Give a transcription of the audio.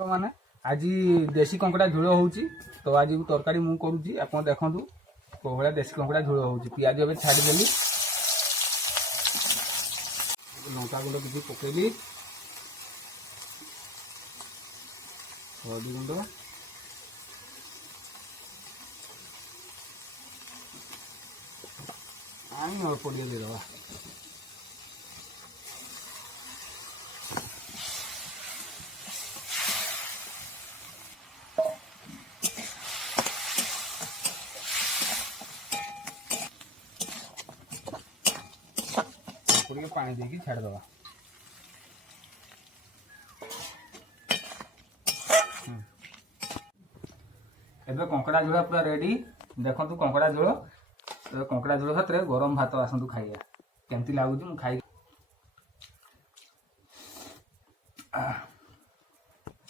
माने आज देसी कंकड़ा झोल हो तो आज तरकारी मु करुँची आप देखूँ कौ भाया देसी कंकड़ा झोल हो पिज ए छाड़देली लंका गुंड किसी पकईली हलदी गुंड अल्प टे देदबा पानी देकी छाड़दबा एबे कंकड़ा झोल पूरा रेडी देखो कंकड़ा झोल कंकड़ा झोल साथ गरम भात आसतु खाइए केमती लगुच खाई